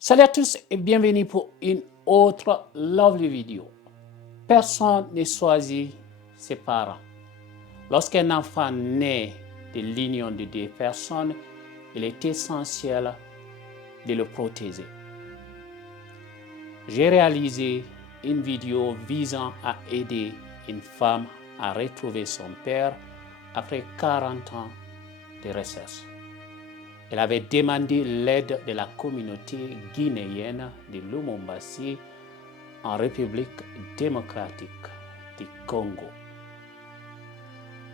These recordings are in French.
Salut à tous et bienvenue pour une autre lovely vidéo. Personne ne choisit ses parents. Lorsqu'un enfant naît de l'union de deux personnes, il est essentiel de le protéger. J'ai réalisé une vidéo visant à aider une femme à retrouver son père après 40 ans de recherche. Elle avait demandé l'aide de la communauté guinéenne de Lumumbashi en République démocratique du Congo.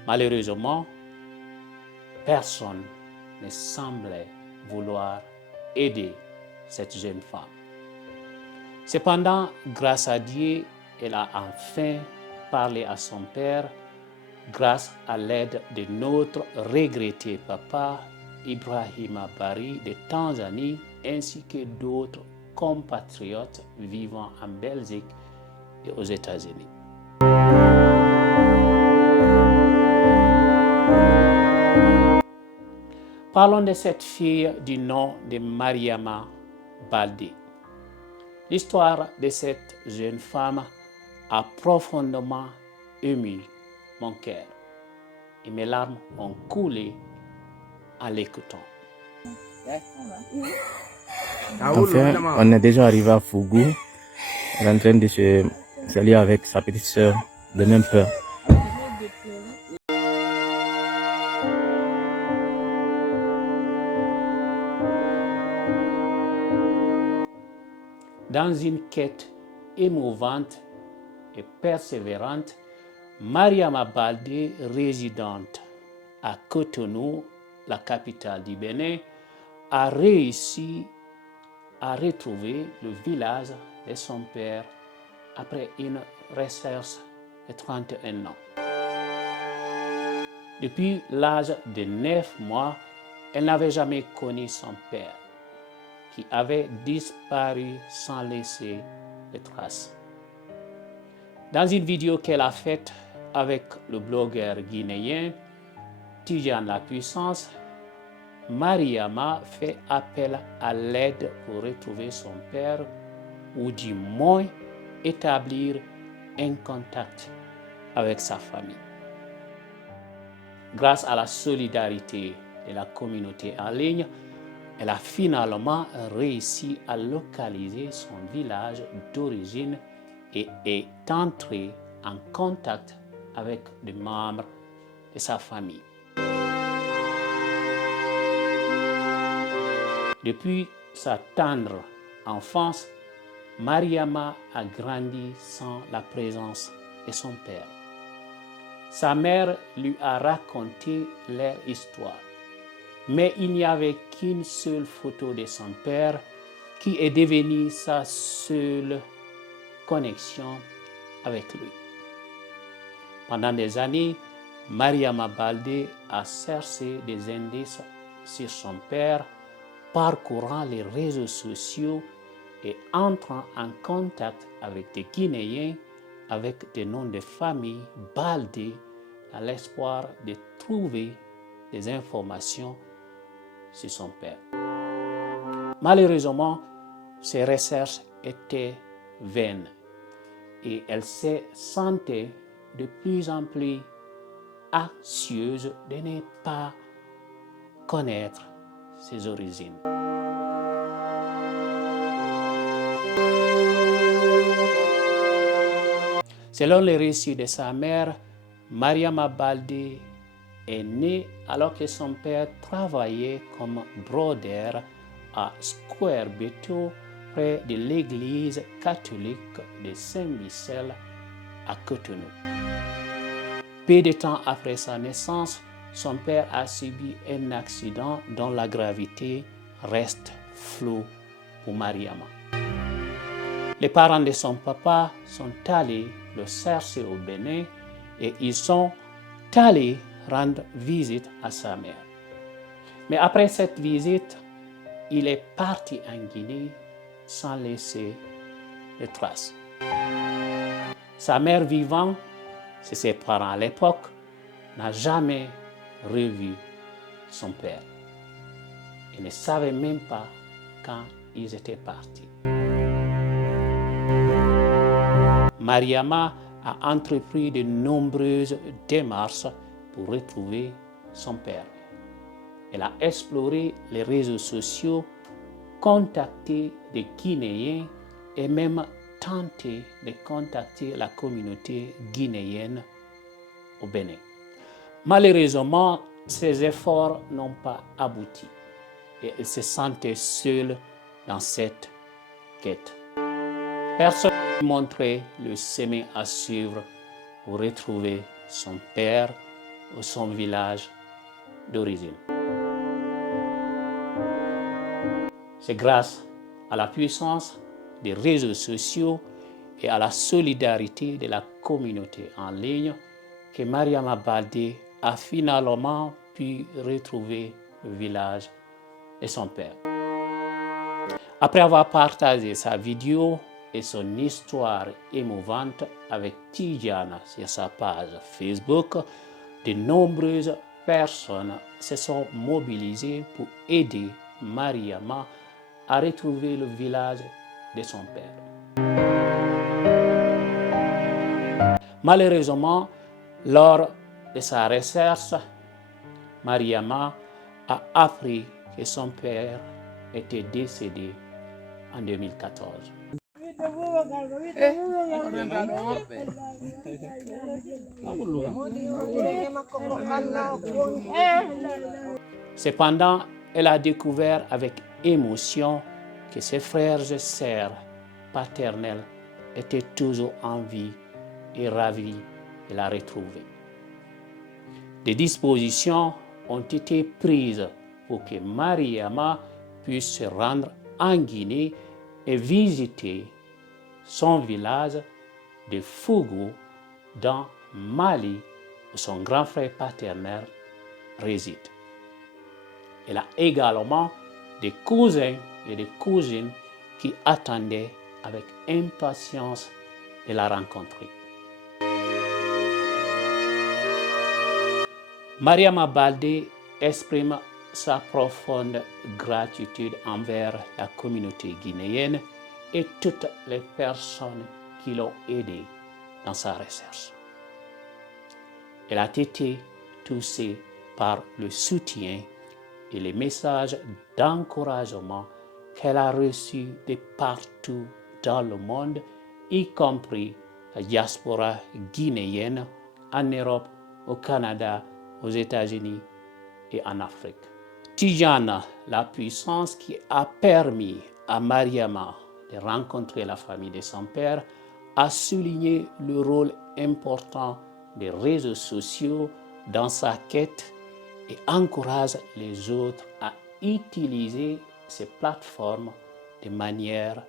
Malheureusement, personne ne semblait vouloir aider cette jeune femme. Cependant, grâce à Dieu, elle a enfin parlé à son père grâce à l'aide de notre regretté papa Ibrahima Bari de Tanzanie ainsi que d'autres compatriotes vivant en Belgique et aux États-Unis. Parlons de cette fille du nom de Mariama Baldé. L'histoire de cette jeune femme a profondément ému mon cœur et mes larmes ont coulé en l'écoutant. Enfin, on est déjà arrivé à Fougou. Elle est en train de se saluer avec sa petite sœur de même peur. Dans une quête émouvante et persévérante, Mariama Baldé, résidente à Cotonou, la capitale du Bénin, a réussi à retrouver le village de son père après une recherche de 31 ans. Depuis l'âge de 9 mois, elle n'avait jamais connu son père, qui avait disparu sans laisser de traces. Dans une vidéo qu'elle a faite avec le blogueur guinéen Tidjane La Puissance, Mariama fait appel à l'aide pour retrouver son père ou du moins établir un contact avec sa famille. Grâce à la solidarité de la communauté en ligne, elle a finalement réussi à localiser son village d'origine et est entrée en contact avec des membres de sa famille. Depuis sa tendre enfance, Mariama a grandi sans la présence de son père. Sa mère lui a raconté leur histoire, mais il n'y avait qu'une seule photo de son père qui est devenue sa seule connexion avec lui. Pendant des années, Mariama Baldé a cherché des indices sur son père, parcourant les réseaux sociaux et entrant en contact avec des Guinéens avec des noms de famille Baldé à l'espoir de trouver des informations sur son père. Malheureusement, ses recherches étaient vaines et elle se sentait de plus en plus anxieuse de ne pas connaître ses origines. Selon les récits de sa mère, Mariama Baldé est née alors que son père travaillait comme brodeur à Square Beto près de l'église catholique de Saint-Michel à Cotonou. Peu de temps après sa naissance, son père a subi un accident dont la gravité reste floue pour Mariama. Les parents de son papa sont allés le chercher au Bénin et ils sont allés rendre visite à sa mère. Mais après cette visite, il est parti en Guinée sans laisser de traces. Sa mère vivant, c'est ses parents à l'époque, n'a jamais revu son père. Il ne savait même pas quand ils étaient partis. Mariama a entrepris de nombreuses démarches pour retrouver son père. Elle a exploré les réseaux sociaux, contacté des Guinéens et même tenté de contacter la communauté guinéenne au Bénin. Malheureusement, ses efforts n'ont pas abouti et elle se sentait seule dans cette quête. Personne ne montrait le chemin à suivre pour retrouver son père ou son village d'origine. C'est grâce à la puissance des réseaux sociaux et à la solidarité de la communauté en ligne que Mariama Baldé a finalement pu retrouver le village de son père. Après avoir partagé sa vidéo et son histoire émouvante avec Tidjana sur sa page Facebook, de nombreuses personnes se sont mobilisées pour aider Mariama à retrouver le village de son père. Malheureusement, lors de sa recherche, Mariama a appris que son père était décédé en 2014. Cependant, elle a découvert avec émotion que ses frères et sœurs paternels étaient toujours en vie et ravis de la retrouver. Des dispositions ont été prises pour que Mariama puisse se rendre en Guinée et visiter son village de Fougou dans Mali où son grand frère paternel réside. Elle a également des cousins et des cousines qui attendaient avec impatience de la rencontrer. Mariama Baldé exprime sa profonde gratitude envers la communauté guinéenne et toutes les personnes qui l'ont aidée dans sa recherche. Elle a été touchée par le soutien et les messages d'encouragement qu'elle a reçus de partout dans le monde, y compris la diaspora guinéenne en Europe, au Canada, aux États-Unis et en Afrique. Tidjana, la puissance qui a permis à Mariama de rencontrer la famille de son père, a souligné le rôle important des réseaux sociaux dans sa quête et encourage les autres à utiliser ces plateformes de manière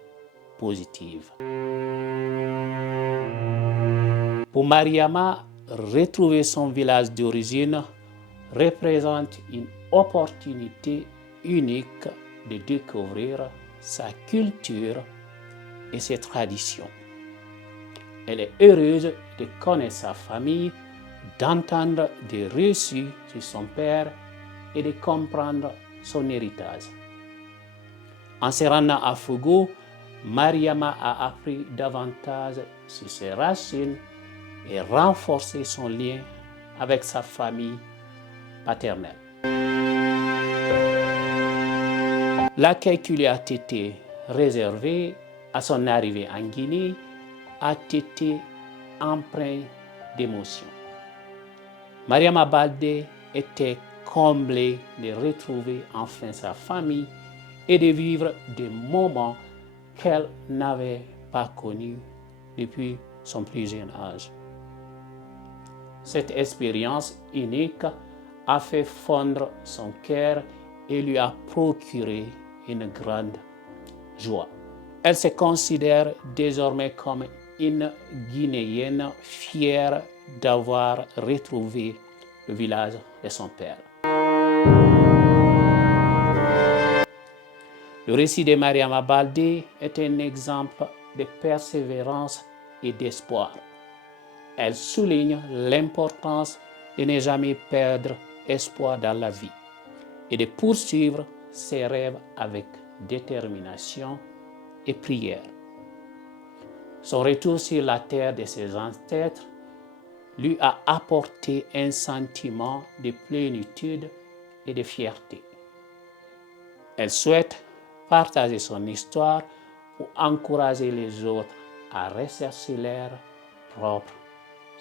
positive. Pour Mariama, retrouver son village d'origine représente une opportunité unique de découvrir sa culture et ses traditions. Elle est heureuse de connaître sa famille, d'entendre des récits sur son père et de comprendre son héritage. En se rendant à Fougou, Mariama a appris davantage sur ses racines et renforcé son lien avec sa famille paternelle. L'accueil qui lui a été réservé à son arrivée en Guinée a été empreint d'émotion. Mariama Baldé était comblée de retrouver enfin sa famille et de vivre des moments qu'elle n'avait pas connus depuis son plus jeune âge. Cette expérience unique a fait fondre son cœur et lui a procuré une grande joie. Elle se considère désormais comme une Guinéenne fière d'avoir retrouvé le village de son père. Le récit de Mariama Baldé est un exemple de persévérance et d'espoir. Elle souligne l'importance de ne jamais perdre espoir dans la vie et de poursuivre ses rêves avec détermination et prière. Son retour sur la terre de ses ancêtres lui a apporté un sentiment de plénitude et de fierté. Elle souhaite partager son histoire pour encourager les autres à rechercher leurs propres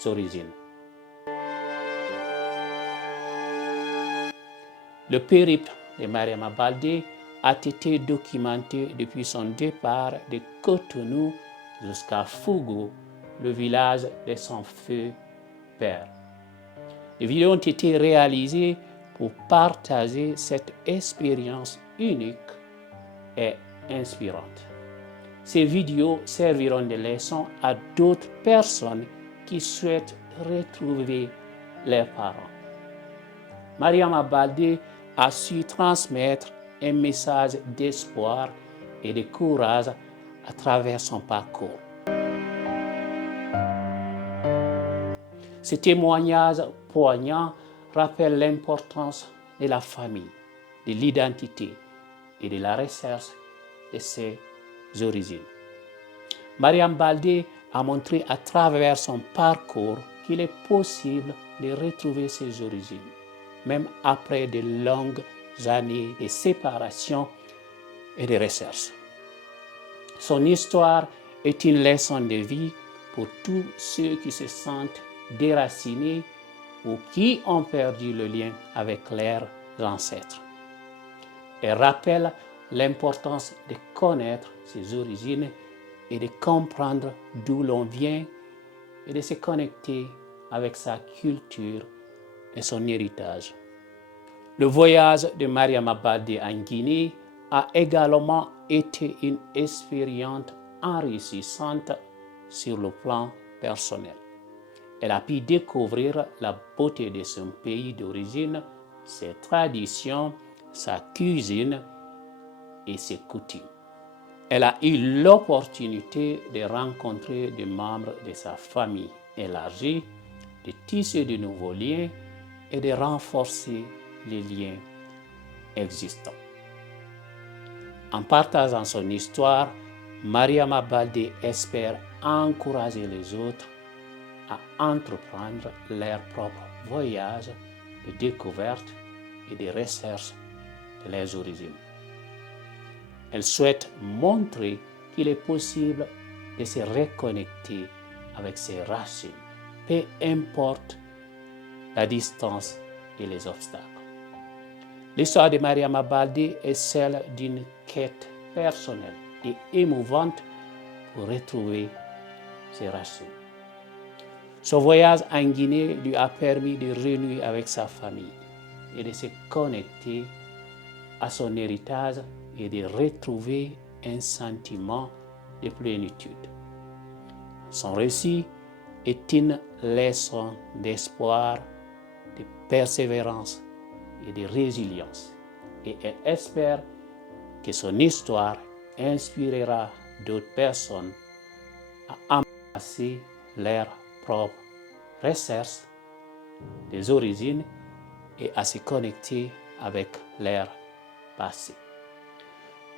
origines. Le périple de Mariama Baldé a été documenté depuis son départ de Cotonou jusqu'à Fougou, le village de son feu père. Les vidéos ont été réalisées pour partager cette expérience unique et inspirante. Ces vidéos serviront de leçon à d'autres personnes qui souhaitent retrouver leurs parents. Mariama Baldé a su transmettre un message d'espoir et de courage à travers son parcours. Ce témoignage poignant rappelle l'importance de la famille, de l'identité et de la recherche de ses origines. Mariama Baldé a montré à travers son parcours qu'il est possible de retrouver ses origines, même après de longues années de séparation et de recherche. Son histoire est une leçon de vie pour tous ceux qui se sentent déracinés ou qui ont perdu le lien avec leurs ancêtres. Elle rappelle l'importance de connaître ses origines et de comprendre d'où l'on vient et de se connecter avec sa culture et son héritage. Le voyage de Mariama Baldé en Guinée a également été une expérience enrichissante sur le plan personnel. Elle a pu découvrir la beauté de son pays d'origine, ses traditions, sa cuisine et ses coutumes. Elle a eu l'opportunité de rencontrer des membres de sa famille élargie, de tisser de nouveaux liens et de renforcer les liens existants. En partageant son histoire, Mariama Baldé espère encourager les autres à entreprendre leur propre voyage de découverte et de recherche de leurs origines. Elle souhaite montrer qu'il est possible de se reconnecter avec ses racines, peu importe la distance et les obstacles. L'histoire de Mariama Baldé est celle d'une quête personnelle et émouvante pour retrouver ses racines. Son voyage en Guinée lui a permis de renouer avec sa famille et de se connecter à son héritage et de retrouver un sentiment de plénitude. Son récit est une leçon d'espoir, de persévérance et de résilience. Et elle espère que son histoire inspirera d'autres personnes à embrasser leur propre recherche des origines et à se connecter avec leur passé.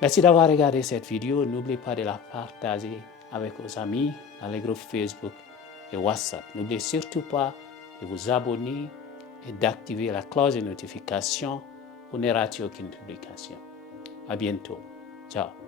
Merci d'avoir regardé cette vidéo. N'oubliez pas de la partager avec vos amis dans les groupes Facebook et WhatsApp. N'oubliez surtout pas de vous abonner et d'activer la cloche de notification pour ne rater aucune publication. À bientôt. Ciao.